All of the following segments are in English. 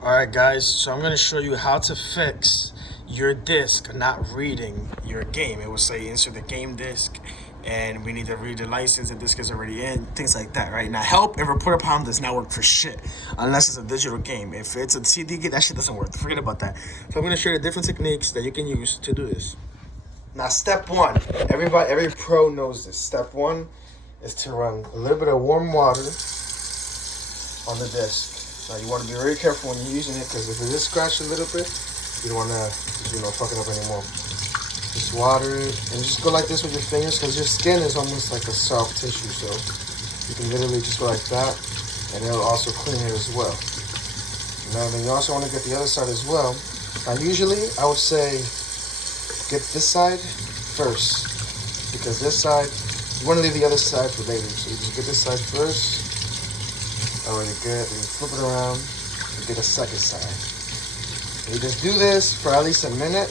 Alright guys, so I'm going to show you how to fix your disc not reading your game. It will say insert the game disc and we need to read the license, the disc is already in, things like that, right? Now help and report upon does not work for shit unless it's a digital game. If it's a CD game, that shit doesn't work. Forget about that. So I'm going to show you the different techniques that you can use to do this. Now step one, every pro knows this. Step one is to run a little bit of warm water on the disc. Now you want to be very careful when you're using it because if it is scratched a little bit, you don't want to, fuck it up anymore. Just water it and just go like this with your fingers because your skin is almost like a soft tissue. So you can literally just go like that and it'll also clean it as well. Now then you also want to get the other side as well. Now usually I would say get this side first because this side, you want to leave the other side for later. So you just get this side first. Already good. And you flip it around and get a second side. And you just do this for at least a minute.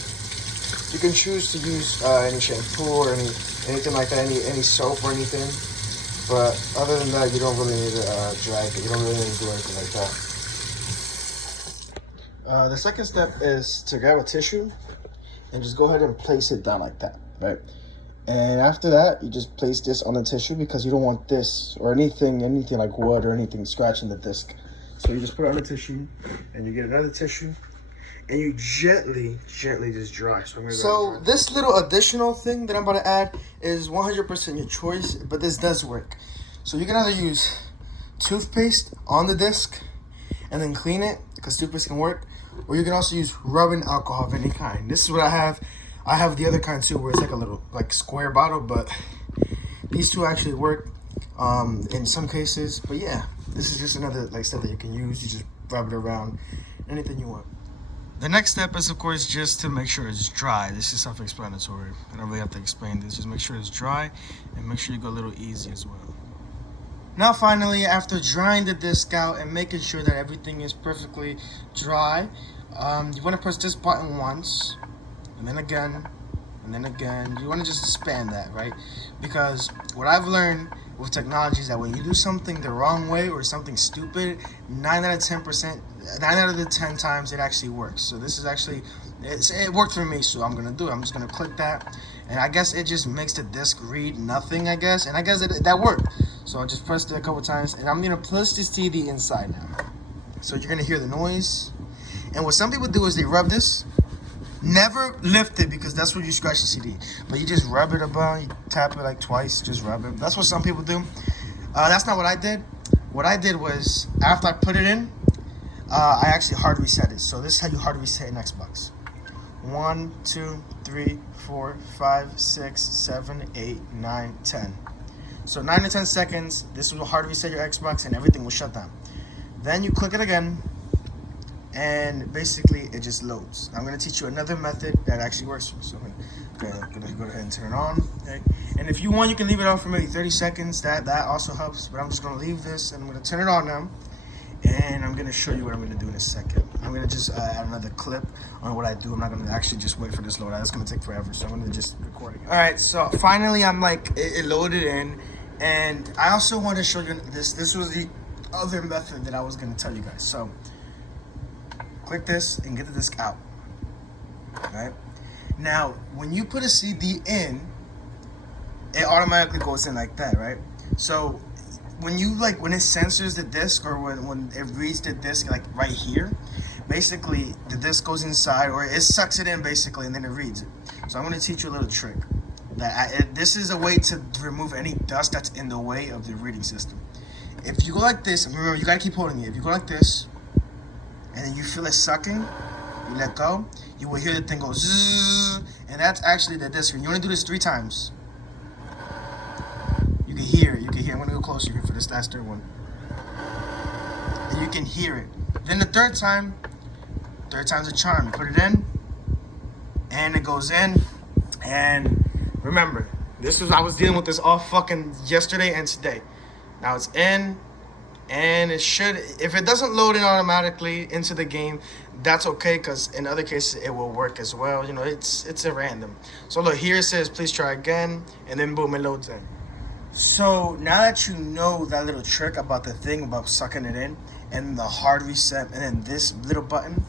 You can choose to use any shampoo or anything like that, any soap or anything. But other than that, you don't really need to drag it. You don't really need to do anything like that. The second step is to grab a tissue and just go ahead and place it down like that, right? And after that, you just place this on the tissue because you don't want this or anything like wood or anything scratching the disc. So you just put it on the tissue and you get another tissue and you gently just dry. So this little additional thing that I'm about to add is 100% your choice, but this does work. So you can either use toothpaste on the disc and then clean it because toothpaste can work, or you can also use rubbing alcohol of any kind. This is what I have. I have the other kind too, where it's like a little square bottle, but these two actually work in some cases. But yeah, this is just another step that you can use. You just rub it around, anything you want. The next step is, of course, just to make sure it's dry. This is self-explanatory. I don't really have to explain this. Just make sure it's dry and make sure you go a little easy as well. Now finally, after drying the disc out and making sure that everything is perfectly dry, you want to press this button once. And then again, and then again. You want to just expand that, right? Because what I've learned with technology is that when you do something the wrong way or something stupid, 9 out of the 10 times it actually works. So this is actually, it worked for me, so I'm going to do it. I'm just going to click that. And I guess it just makes the disc read nothing, I guess. And I guess that worked. So I just pressed it a couple times. And I'm going to push this TV inside now. So you're going to hear the noise. And what some people do is they rub this. Never lift it because that's where you scratch the CD. But you just rub it about, you tap it like twice, just rub it. That's what some people do. That's not what I did. What I did was, after I put it in, I actually hard reset it. So this is how you hard reset an Xbox. 1, 2, 3, 4, 5, 6, 7, 8, 9, 10. So 9 to 10 seconds, this will hard reset your Xbox and everything will shut down. Then you click it again. And basically, it just loads. I'm going to teach you another method that actually works. So I'm going to go ahead and turn it on. Okay? And if you want, you can leave it on for maybe 30 seconds. That also helps. But I'm just going to leave this, and I'm going to turn it on now. And I'm going to show you what I'm going to do in a second. I'm going to just add another clip on what I do. I'm not going to actually just wait for this load. That's going to take forever. So I'm going to just record it. All right, so finally, it loaded in. And I also want to show you this. This was the other method that I was going to tell you guys. So click this and get the disc out. Right? Now, when you put a CD in, it automatically goes in like that, right? So when you when it censors the disc or when it reads the disc right here, basically the disc goes inside or it sucks it in basically and then it reads it. So I'm going to teach you a little trick. This is a way to remove any dust that's in the way of the reading system. If you go like this, remember you got to keep holding it. If you go like this, and then you feel it sucking, you let go, you will hear the thing go zzz, and that's actually the disc. You want to do this 3 times. You can hear it. I'm going to go closer here for this last third one. And you can hear it. Then the third time's a charm. You put it in, and it goes in. And remember, I was dealing with this all fucking yesterday and today. Now it's in. And it should, if it doesn't load in automatically into the game, that's okay, because in other cases it will work as well. It's a random. So look, here it says please try again, and then boom, it loads in. So now that you know that little trick about the thing about sucking it in, and the hard reset, and then this little button.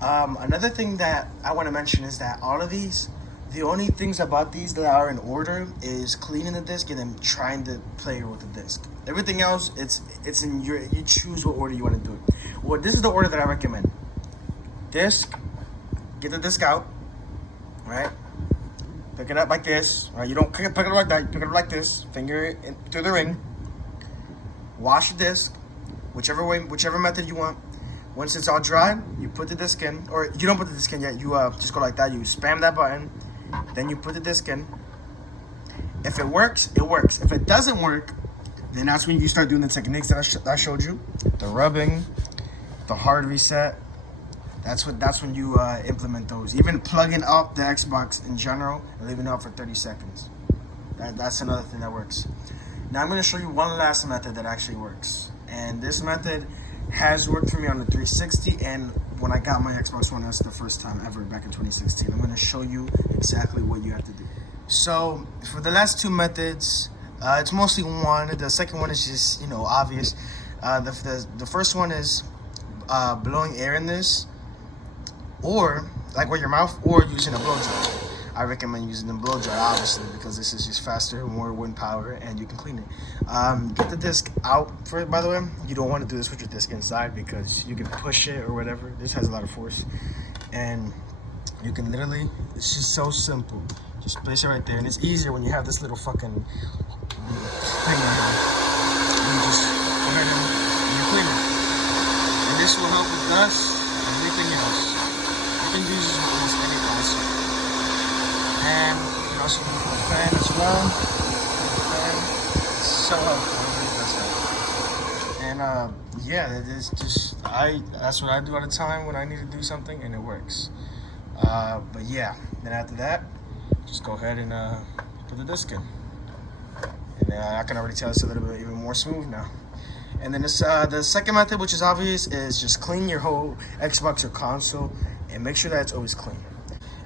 Another thing that I want to mention is that all of these, the only things about these that are in order is cleaning the disc and then trying to play with the disc. Everything else, it's in you choose what order you want to do it. Well, this is the order that I recommend. Disc, get the disc out, right? Pick it up like this, right? You don't pick it up like that. You pick it up like this. Finger it through the ring. Wash the disc, whichever method you want. Once it's all dry, you put the disc in, or you don't put the disc in yet. You just go like that. You spam that button, then you put the disc in. If it works, it works. If it doesn't work, then that's when you start doing the techniques that I showed you, the rubbing, the hard reset. That's when you implement those. Even plugging up the Xbox in general and leaving it up for 30 seconds. That's another thing that works. Now I'm going to show you one last method that actually works. And this method has worked for me on the 360 and when I got my Xbox One S the first time ever back in 2016. I'm going to show you exactly what you have to do. So for the last two methods, it's mostly one. The second one is just, obvious. The first one is blowing air in this, or like with your mouth, or using a blow dryer. I recommend using the blow dryer, obviously, because this is just faster, more wind power, and you can clean it. Get the disc out for it, by the way. You don't want to do this with your disc inside because you can push it or whatever. This has a lot of force. And you can literally, it's just so simple. Just place it right there. And it's easier when you have this little fucking thing in here. You just go ahead and you clean it. And this will help with dust and everything else. You can use this with almost any faucet. And you can also use the fan as well. The fan is so helpful. And yeah, it is just that's what I do all the time when I need to do something, and it works. But yeah, then after that, just go ahead and put the disc in. And I can already tell it's a little bit even more smooth now. And then this, the second method, which is obvious, is just clean your whole Xbox or console and make sure that it's always clean.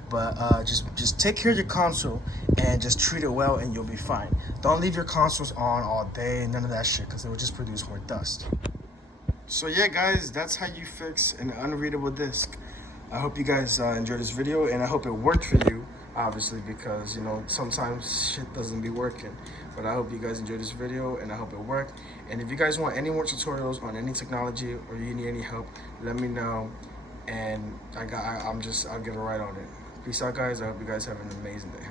But just take care of your console and just treat it well and you'll be fine. Don't leave your consoles on all day, none of that shit, because it will just produce more dust. So yeah, guys, that's how you fix an unreadable disc. I hope you guys enjoyed this video, and I hope it worked for you, obviously, because sometimes shit doesn't be working. But I hope you guys enjoyed this video, and I hope it worked. And if you guys want any more tutorials on any technology, or you need any help, let me know, and I'll get right on it. Peace out, guys. I hope you guys have an amazing day.